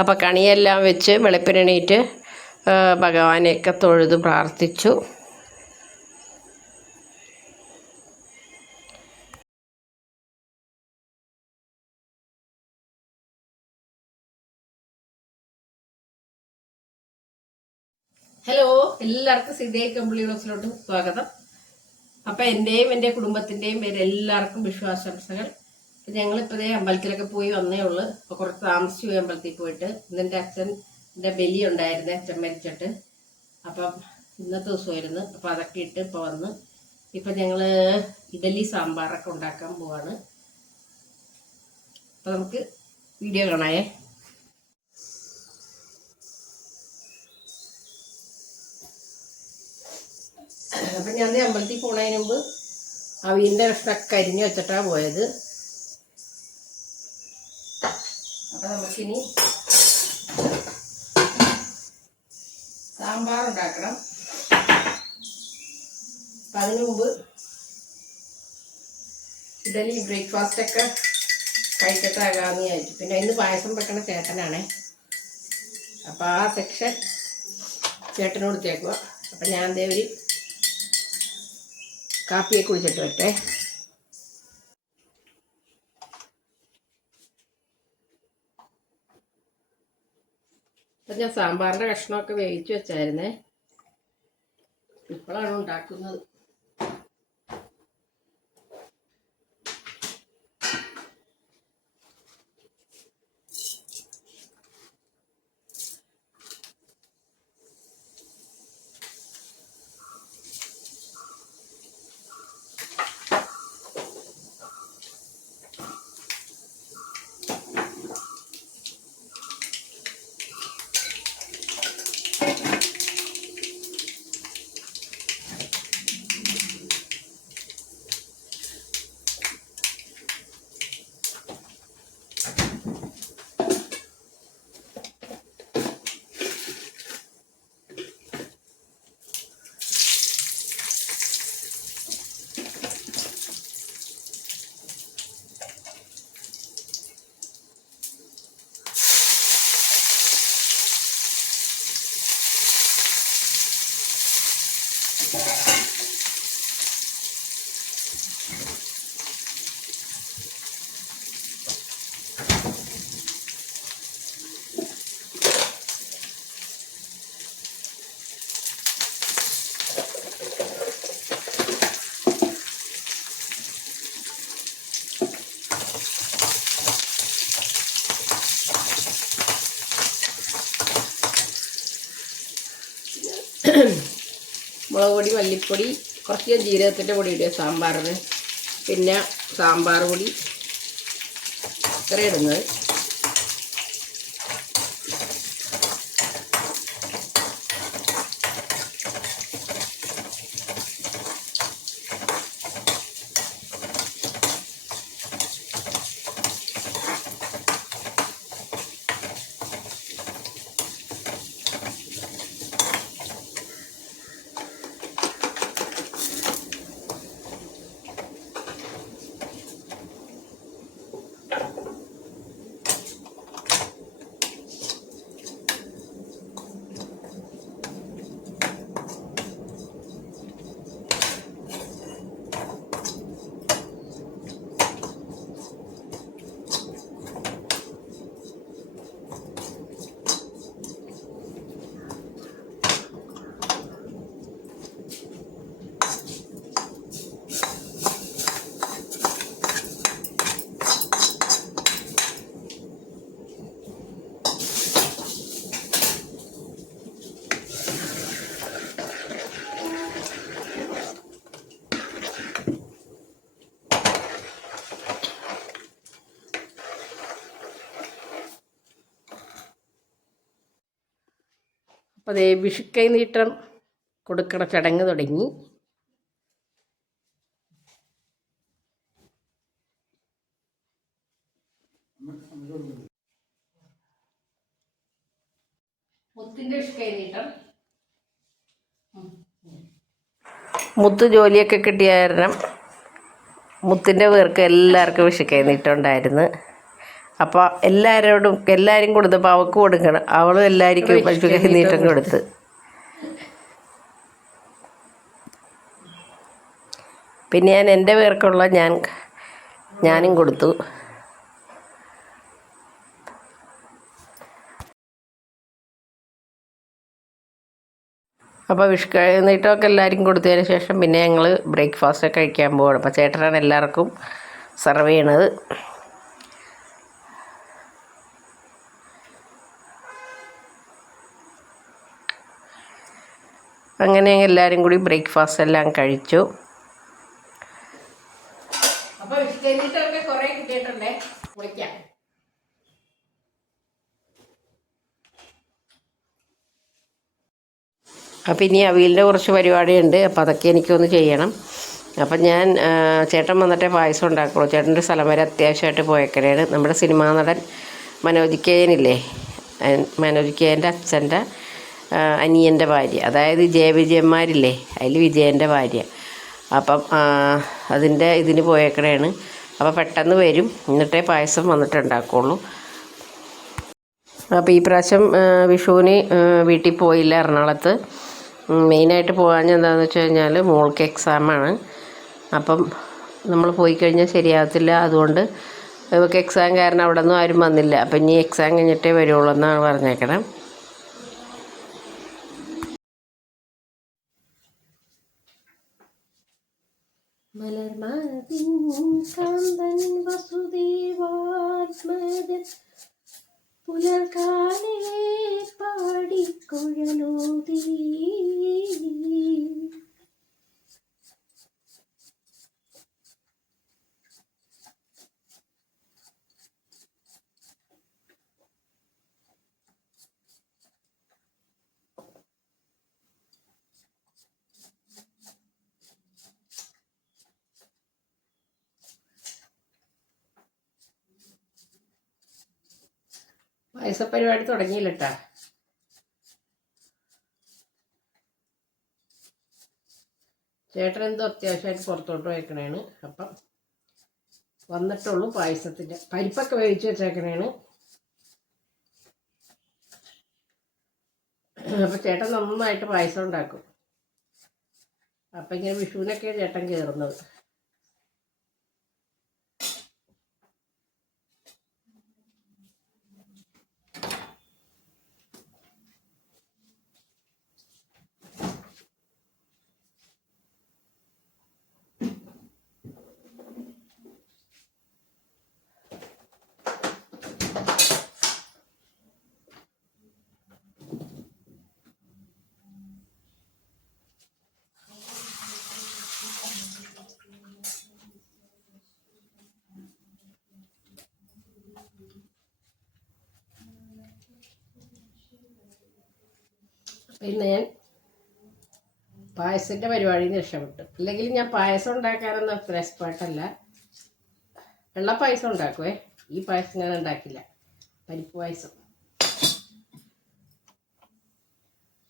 അപ്പോൾ കണിയെല്ലാം വെച്ച് വെളുപ്പിനെണീറ്റ് ഭഗവാനെയൊക്കെ തൊഴുത് പ്രാർത്ഥിച്ചു. ഹലോ എല്ലാവർക്കും സിദ്ധേ കമ്പിളി ഹൗസിലോട്ട് സ്വാഗതം. അപ്പം എന്റെയും എന്റെ കുടുംബത്തിന്റെയും പേര് എല്ലാവർക്കും വിശ്വാസാംസങ്ങൾ ഞങ്ങളിപ്പോൾ ഇതേ അമ്പലത്തിലൊക്കെ പോയി വന്നേ ഉള്ളൂ. അപ്പോൾ കുറച്ച് താമസിച്ചു പോയി അമ്പലത്തിൽ പോയിട്ട്. ഇന്നെന്റെ അച്ഛന്റെ ബലി ഉണ്ടായിരുന്നു അച്ഛൻ മരിച്ചിട്ട്. അപ്പം ഇന്നത്തെ ദിവസമായിരുന്നു. അപ്പോൾ അതൊക്കെ ഇട്ട് ഇപ്പോൾ വന്ന്. ഇപ്പം ഞങ്ങൾ ഇഡലി സാമ്പാറൊക്കെ ഉണ്ടാക്കാൻ പോവാണ്. അപ്പം നമുക്ക് വീഡിയോ കാണായേ അപ്പം ഞാൻ അമ്പലത്തിൽ പോണതിന് മുമ്പ് അവിയലിന്റെ കഷ്ണമൊക്കെ കരിഞ്ഞു വെച്ചിട്ടാണ് പോയത്. അപ്പം നമുക്കിനി സാമ്പാർ ഉണ്ടാക്കണം അപ്പം അതിനു മുമ്പ് ഇഡലി ബ്രേക്ക്ഫാസ്റ്റൊക്കെ കഴിച്ചിട്ടാകാമെന്ന് വിചാരിച്ചു പിന്നെ ഇന്ന് പായസം വെക്കണ ചേട്ടനാണേ. അപ്പോൾ ആ സെക്ഷൻ ചേട്ടനോട് തേക്കുക അപ്പം ഞാൻ ദേ ഒരു കാപ്പിയെ കുടിച്ചിട്ട് വരട്ടെ. അപ്പം ഞാൻ സാമ്പാറിന്റെ കഷ്ണമൊക്കെ വേവിച്ച് വെച്ചായിരുന്നേ. ഇപ്പോഴാണ് ഉണ്ടാക്കുന്നത്? മുളക് പൊടി മല്ലിപ്പൊടി കുറച്ച് ജീരകത്തിന്റെ പൊടി ഇടുക സാമ്പാറിന്. പിന്നെ സാമ്പാർ പൊടി. ഇത്ര ഇടുന്നത്. അപ്പോൾ അതേ വിഷുക്കൈ നീട്ടം കൊടുക്കണ ചടങ്ങ് തുടങ്ങി. നീട്ടം. മുത്ത് ജോലിയൊക്കെ കിട്ടിയ കാരണം മുത്തിന്റെ പേർക്ക് എല്ലാവർക്കും വിഷുക്കൈ നീട്ടമുണ്ടായിരുന്നു അപ്പോൾ എല്ലാവരോടും എല്ലാവരും കൊടുത്തപ്പോൾ അവൾക്ക് കൊടുക്കണം. അവളും എല്ലാവർക്കും പശു കൈനീട്ടം കൊടുത്ത്. പിന്നെ ഞാൻ എന്റെ പേർക്കുള്ള ഞാൻ ഞാനും കൊടുത്തു. അപ്പോൾ വിഷ് നീട്ടമൊക്കെ എല്ലാവരും കൊടുത്തതിന് ശേഷം പിന്നെ ഞങ്ങൾ ബ്രേക്ക്ഫാസ്റ്റ് കഴിക്കാൻ പോവാണ്. അപ്പോൾ ചേട്ടനാണ് എല്ലാവർക്കും സെർവ് ചെയ്യണത്. അങ്ങനെ എല്ലാവരും കൂടി ബ്രേക്ക്ഫാസ്റ്റ് എല്ലാം കഴിച്ചു. അപ്പം ഇനി അവിയലിന്റെ കുറച്ച് പരിപാടിയുണ്ട്. അപ്പോൾ അതൊക്കെ എനിക്കൊന്ന് ചെയ്യണം. അപ്പം ഞാൻ ചേട്ടൻ വന്നിട്ടേ പായസം ഉണ്ടാക്കുള്ളൂ. ചേട്ടന്റെ സ്ഥലം വരെ അത്യാവശ്യമായിട്ട് പോയേക്കണേണ് നമ്മുടെ സിനിമാ നടൻ മനോജ് കെയനില്ലേ മനോജ് കെയന്റെ അച്ഛന്റെ അനിയന്റെ ഭാര്യ. അതായത് ജയവിജയന്മാരില്ലേ? അതിൽ വിജയന്റെ ഭാര്യ. അപ്പം അതിന്റെ ഇതിന് പോയേക്കണേണ്. അപ്പോൾ പെട്ടെന്ന് വരും. എന്നിട്ടേ പായസം വന്നിട്ട് ഉണ്ടാക്കുള്ളൂ അപ്പോൾ ഈ പ്രാവശ്യം വിഷുവിന് വീട്ടിൽ പോയില്ല എറണാകുളത്ത്. മെയിനായിട്ട് പോകാൻ എന്താണെന്ന് വെച്ച് കഴിഞ്ഞാൽ മോൾക്ക് എക്സാമാണ്. അപ്പം നമ്മൾ പോയി കഴിഞ്ഞാൽ ശരിയാകത്തില്ല അതുകൊണ്ട് ഇവർക്ക് എക്സാം കാരണം അവിടെ നിന്നും ആരും വന്നില്ല. അപ്പം ഇനി എക്സാം കഴിഞ്ഞിട്ടേ വരുള്ളൂ എന്നാണ് പറഞ്ഞേക്കണം. മലർമാതിൻ കാന്തൻ വസുദേവാത്മജൻ പുലർകാലേ പാടിക്കുഴലൂതി പായസ പരിപാടി തുടങ്ങിയില്ലട്ടാ. ചേട്ടൻ എന്തോ അത്യാവശ്യമായിട്ട് പുറത്തോട്ട് വയ്ക്കണേണ് അപ്പം വന്നിട്ടുള്ളൂ പായസത്തിന്റെ പരിപ്പൊക്കെ വേവിച്ച് വെച്ചേക്കണേണ്. അപ്പം ചേട്ടൻ നന്നായിട്ട് പായസം ഉണ്ടാക്കും. അപ്പം ഇങ്ങനെ വിഷുവിനൊക്കെയാണ് ചേട്ടൻ കയറുന്നത് പിന്നെ ഞാൻ പായസത്തിന്റെ പരിപാടിയിൽ നിന്ന് രക്ഷപ്പെട്ടു. അല്ലെങ്കിൽ ഞാൻ പായസം ഉണ്ടാക്കാനൊന്നും അത്ര എക്സ്പേർട്ടല്ല വെള്ള പായസം ഉണ്ടാക്കുവേ. ഈ പായസം ഞാൻ ഉണ്ടാക്കില്ല. പരിപ്പ് പായസം.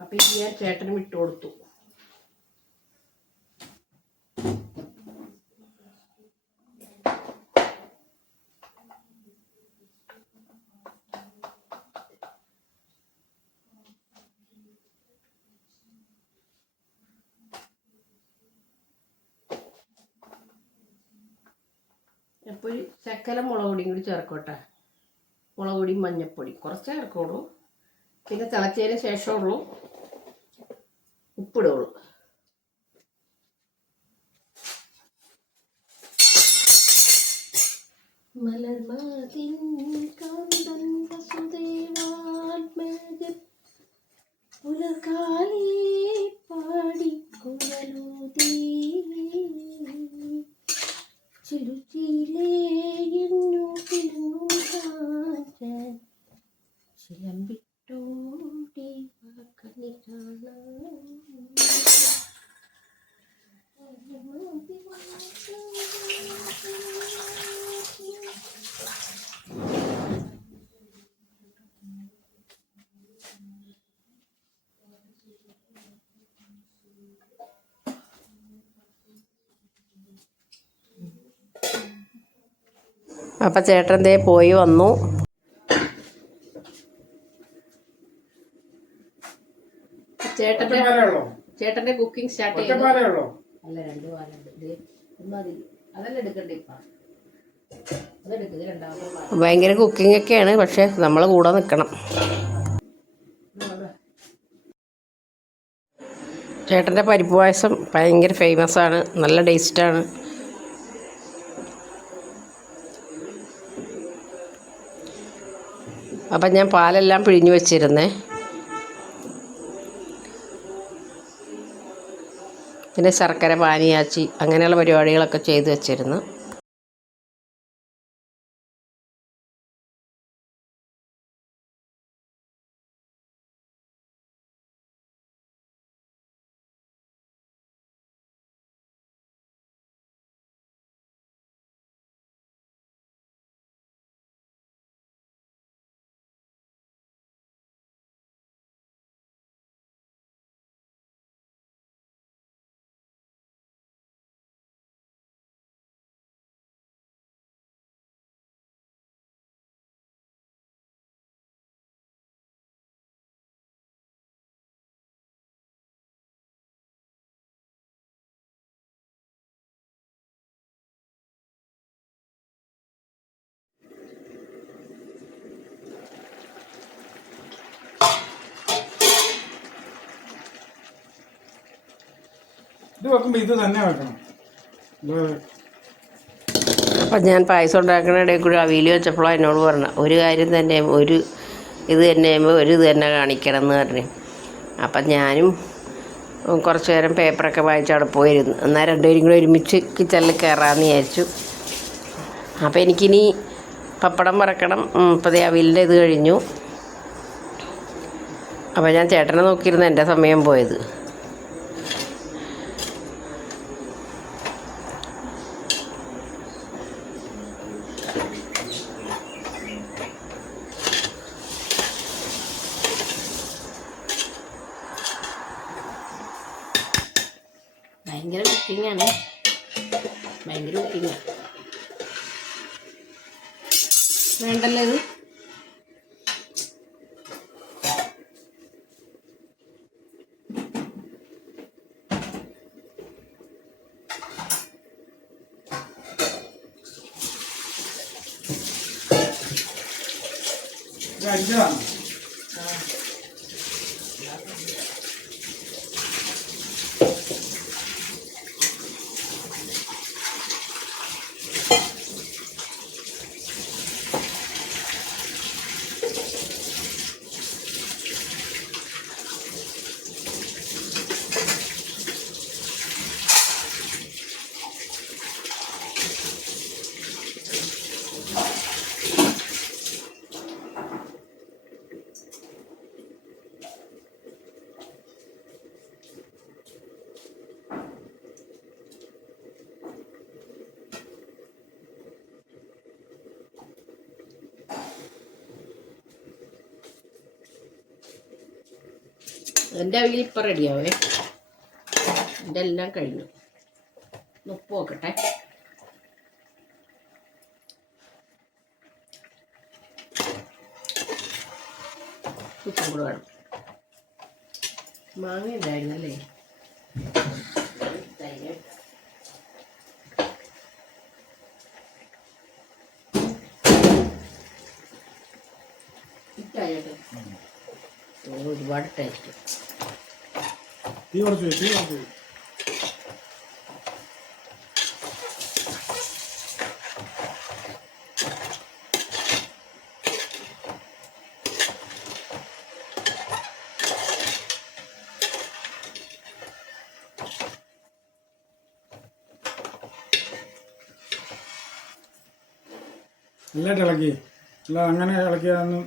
അപ്പം ഇത് ഞാൻ ചേട്ടനും ഇട്ട് കൊടുത്തു. അപ്പോൾ ഒരു ശക്കല മുളക് പൊടിയും കൂടി ചേർക്കോട്ടെ. മുളക് പൊടിയും മഞ്ഞൾപ്പൊടി കുറച്ച് ചേർക്കുള്ളൂ. പിന്നെ തിളച്ചതിന് ശേഷമുള്ളൂ ഉപ്പിടുള്ളൂ. മലർമാതിൻ കാന്തൻ വസുദേവാത്മജൻ പുലർക്കാലേ അപ്പം ചേട്ടൻ ദേ പോയി വന്നു. ഉള്ളോ? ചേട്ടന്റെ കുക്കിംഗ് സ്റ്റാർട്ട് ചെയ്തു. അല്ല രണ്ട് പാലുണ്ട് അതല്ല എടുക്കണ്ടേ ഇപ്പ. ഭയങ്കര കുക്കിംഗ് ഒക്കെയാണ് പക്ഷെ നമ്മൾ കൂടെ നിൽക്കണം ചേട്ടന്റെ പരിപ്പ് പായസം ഭയങ്കര ഫേമസ് ആണ്. നല്ല ടേസ്റ്റാണ് അപ്പം ഞാൻ പാലെല്ലാം പിഴിഞ്ഞു വെച്ചിരുന്നേ. പിന്നെ ശർക്കര പാനിയാച്ചി അങ്ങനെയുള്ള പരിപാടികളൊക്കെ ചെയ്തു വെച്ചിരുന്നു. ഇത് വെക്കുമ്പോ ഇത് തന്നെ വെക്കണം. അപ്പം ഞാൻ പായസം ഇടയിൽ കൂടി അവിയിൽ വെച്ചപ്പോൾ എന്നോട് പറഞ്ഞു ഒരു കാര്യം തന്നെ ഒരു ഇത് തന്നെ ഒരു ഇത് തന്നെ കാണിക്കണം എന്ന് പറഞ്ഞു. അപ്പം ഞാനും കുറച്ച് നേരം പേപ്പറൊക്കെ വായിച്ച് അവിടെ പോയിരുന്നു. എന്നാൽ രണ്ടുപേരും കൂടി ഒരുമിച്ച് കിച്ചണിൽ കയറാമെന്ന് വിചാരിച്ചു. അപ്പോൾ എനിക്കിനി പപ്പടം വറക്കണം. ഇപ്പം അവിലിന്റെ ഇത് കഴിഞ്ഞു. അപ്പോൾ ഞാൻ ചേട്ടനെ നോക്കിയിരുന്ന എന്റെ സമയം പോയത്. കുക്കിംഗ് ഭയങ്കര കുക്കിംഗ് വേണ്ടല്ലോ ഇത്? അരിച്ചതാണ് എന്റെ അവിയൽ ഇപ്പം റെഡിയാവേ എന്റെ എല്ലാം കഴിഞ്ഞു. ഉപ്പ് നോക്കട്ടെ ഉപ്പും കൂടെ വേണം. മാങ്ങ തൈര്. ഇട്ടായിട്ട് ഒരുപാട് ടേസ്റ്റ് തീ കുറച്ച് തീ കുറച്ച്. നല്ലതായിട്ട് ഇളക്കി. അല്ല അങ്ങനെ ഇളക്കിയാന്നും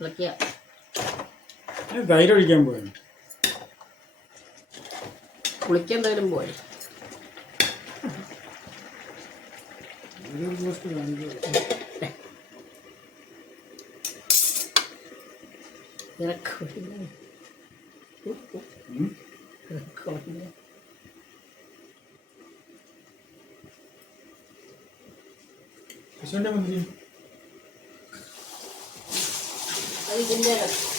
ഇളക്കിയ. തൈര് ഒഴിക്കാൻ പോയത് കുളിക്കാൻ എന്തായാലും പോയി ഒരു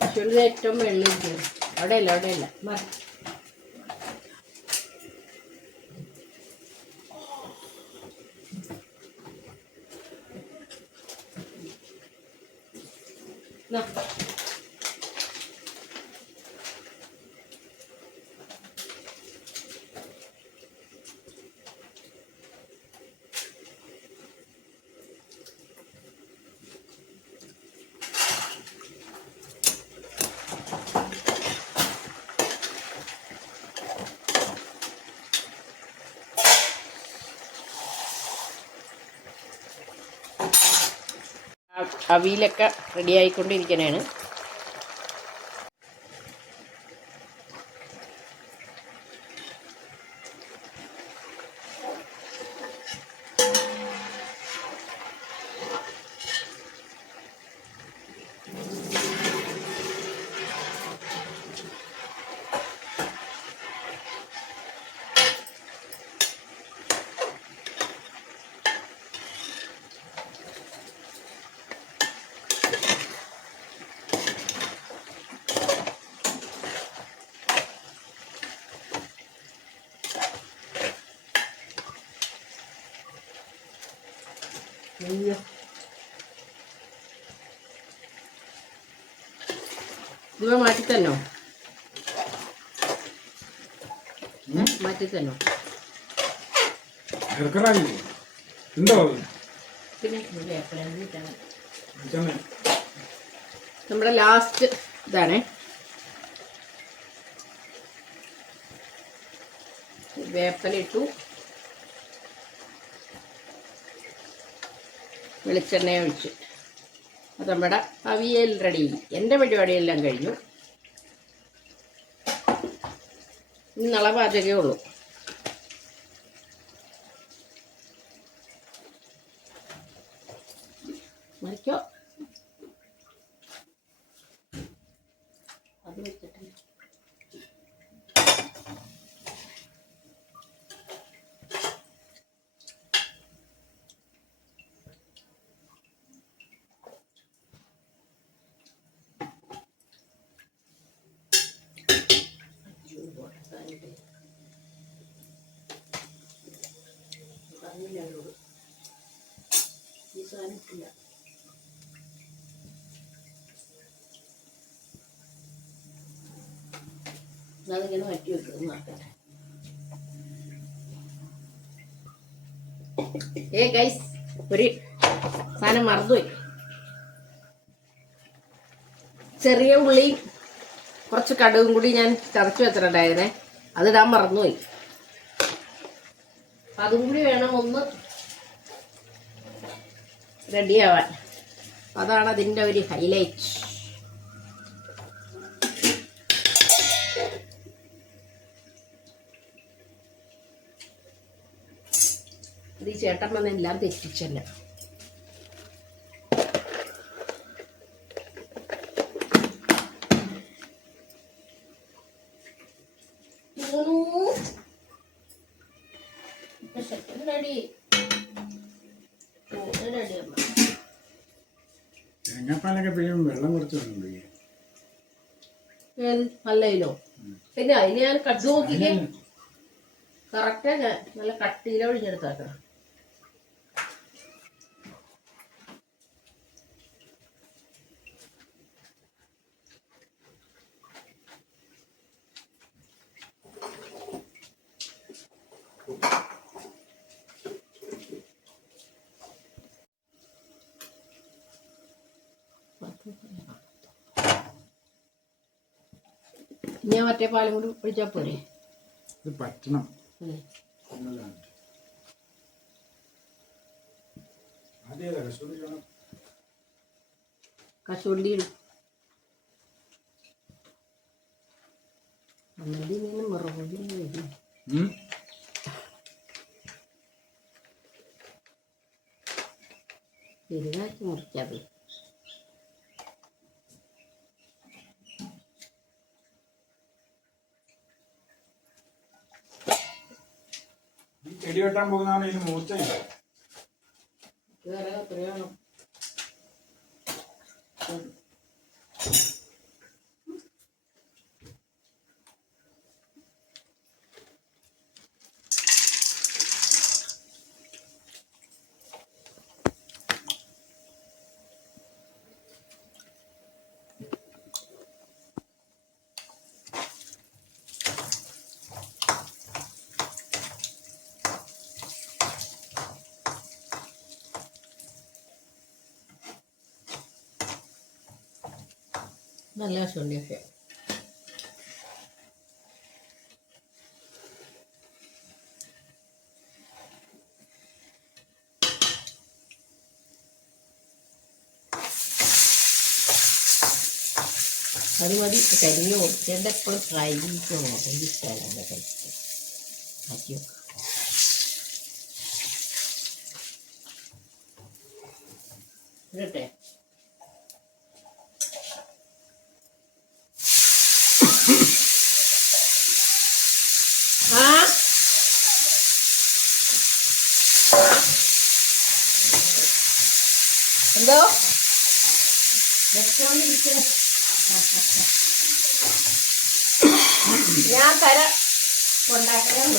കശുവണ്ടി ഏറ്റവും വെള്ളിരിക്കുന്നത് അവിടെയല്ല അവിടെയല്ല മാറി. അവിയലൊക്കെ റെഡി ആയിക്കൊണ്ടിരിക്കണേണ്. അയ്യോ. ഇവ മാറ്റി തന്നോ. മാറ്റി തന്നോ നമ്മുടെ ലാസ്റ്റ് ഇതാണേ വേപ്പല വെളിച്ചെണ്ണ ഒഴിച്ച്. അത് നമ്മുടെ അവിയൽ റെഡി. എന്റെ പരിപാടിയെല്ലാം കഴിഞ്ഞു. ഇന്നള പാചകമേ ഉള്ളൂ. മറിക്കോ? അതിങ്ങനെ മാറ്റി വെക്കുന്ന നോക്കട്ടെ ഏ ഗൈസ് ഒരു സാധനം മറന്നുപോയി. ചെറിയ ഉള്ളി കുറച്ച് കടുകും കൂടി ഞാൻ ചതച്ച് വെച്ചിട്ടുണ്ടായിരുന്നേ. അതിടാൻ മറന്നുപോയി. അതും കൂടി വേണം ഒന്ന് റെഡിയാവാൻ അതാണ് അതിന്റെ ഒരു ഹൈലൈറ്റ് ചേട്ടൻ വന്നെല്ലാം അമ്മ തേങ്ങാപ്പാലൊക്കെ പിഴിയും വെള്ളം കുറച്ച് പിന്നെ അതിന് ഞാൻ കട്ട് നോക്കിക്കേ. കറക്റ്റാ ഞാൻ നല്ല കട്ടിയില ഞാൻ മറ്റേ പാലും കൂടി ഒഴിച്ചാൽ പോരെ? ഇത് പറ്റണം. കശുവണ്ടി വേണം ചെടി വെട്ടാൻ പോകുന്നതാണ് ഇതിന് മൂർച്ചയില്ല എത്രയാണ്? നല്ല വശമുണ്ട് പക്ഷേ അത് മതി കരിഞ്ഞു ചേട്ടൻ എപ്പോഴും ഫ്രൈ ചെയ്യണം എനിക്ക് ഇഷ്ടമല്ല കഴിച്ചിട്ട് മാറ്റി ആ എന്തോ ഞാൻ തര ഉണ്ടാക്കണേ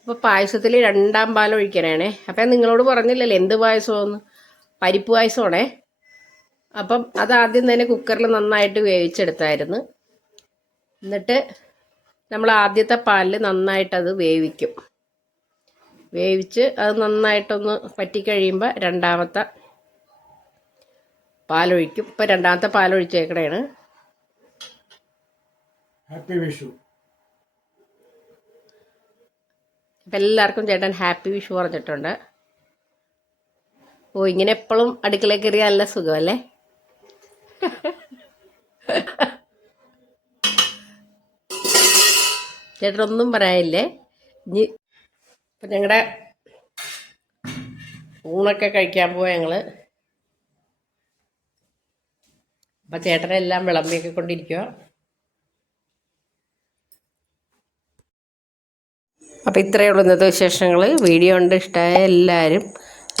അപ്പോൾ പായസത്തിൽ രണ്ടാം ഒഴിക്കണേ അപ്പം നിങ്ങളോട് പറഞ്ഞില്ലല്ലോ എന്ത് പായസമെന്ന്? പരിപ്പ് പായസമാണേ. അപ്പം അത് ആദ്യം തന്നെ കുക്കറിൽ നന്നായിട്ട് വേവിച്ചെടുത്തായിരുന്നു. എന്നിട്ട് നമ്മൾ ആദ്യത്തെ പാലിൽ നന്നായിട്ട് അത് വേവിക്കും. വേവിച്ച് അത് നന്നായിട്ടൊന്ന് പറ്റിക്കഴിയുമ്പോൾ രണ്ടാമത്തെ പാലൊഴിക്കും. ഇപ്പം രണ്ടാമത്തെ പാലൊഴിച്ചേക്കണേണ്. ഹാപ്പി വിഷു അപ്പം എല്ലാവർക്കും ചേട്ടൻ ഹാപ്പി വിഷു പറഞ്ഞിട്ടുണ്ട്. ഓ ഇങ്ങനെ എപ്പോഴും അടുക്കളയിൽ കയറിയാൽ നല്ല സുഖമല്ലേ ചേട്ടനൊന്നും പറയാനില്ലേ? ഇനി ഇപ്പം ഞങ്ങളുടെ ഊണൊക്കെ കഴിക്കാൻ പോവാ ഞങ്ങൾ അപ്പം ചേട്ടനെല്ലാം വിളമ്പിയൊക്കെ കൊണ്ടിരിക്കുക അപ്പം ഇത്രയേ ഉള്ളൂ ഇന്നത്തെ വിശേഷങ്ങൾ വീഡിയോ ഉണ്ട് ഇഷ്ടമായ എല്ലാവരും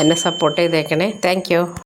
എന്നെ സപ്പോർട്ട് ചെയ്തേക്കണേ. താങ്ക്